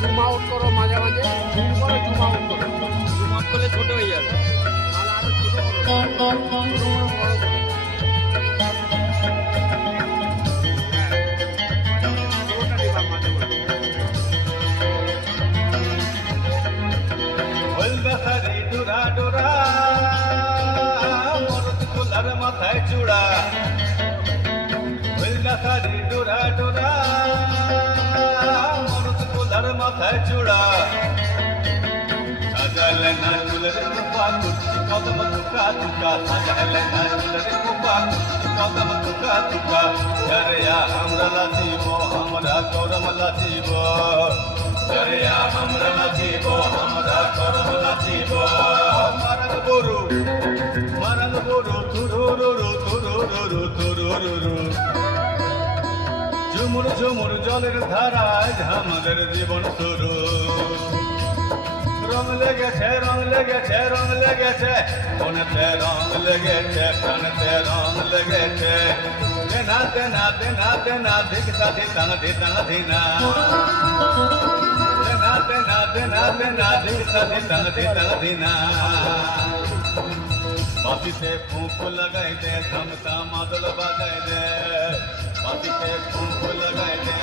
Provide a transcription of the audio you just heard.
Zoom out করো মাঝে মাঝে, জুম করে জুম আউট করো, জুম আউট করলে ছোট হয়ে যাবে। তাহলে আরো ছোট করো, বড় করো। পুরোটা দিবা মাঝে মাঝে। বেসারি ডোরা ডোরা মরদ কোলার মাথায় চূড়া, বেসারি ডোরা ডোরা মরদ কোলার মাথায় চূড়া, সাজালে না চুলের কুপা কুচি কদম তুকা তুকা, সাজালে না চুলের কুপা কুচি কদম তুকা তুকা, দরিয়া আমরা লাচিব আমরা করম লাচিব, দরিয়া আমরা লাচিব আমরা করম লাচিব, মারান বড়ু তুরুরুরু তুরুরুরু তুরুরুরু, ঝুমুর ঝুমুর জলের ধারায় আমাদের জীবন শুরু, রং লেগেছে রং লেগেছে রং লেগেছে, মনেতে রং লেগেছে প্রাণেতে রং লেগেছে, দেনা দেনা দেনা দেনা ধিকতা ধিতাং ধিতাং ধিনা, দেনা দেনা দেনা দেনা ধিকতা ধিতাং ধিতাং ধিনা, বাঁশিতে ফুঁক লাগাই দে থামতা মাদল বাজাই দে, বাঁশিতে ফুঁক লাগাই দে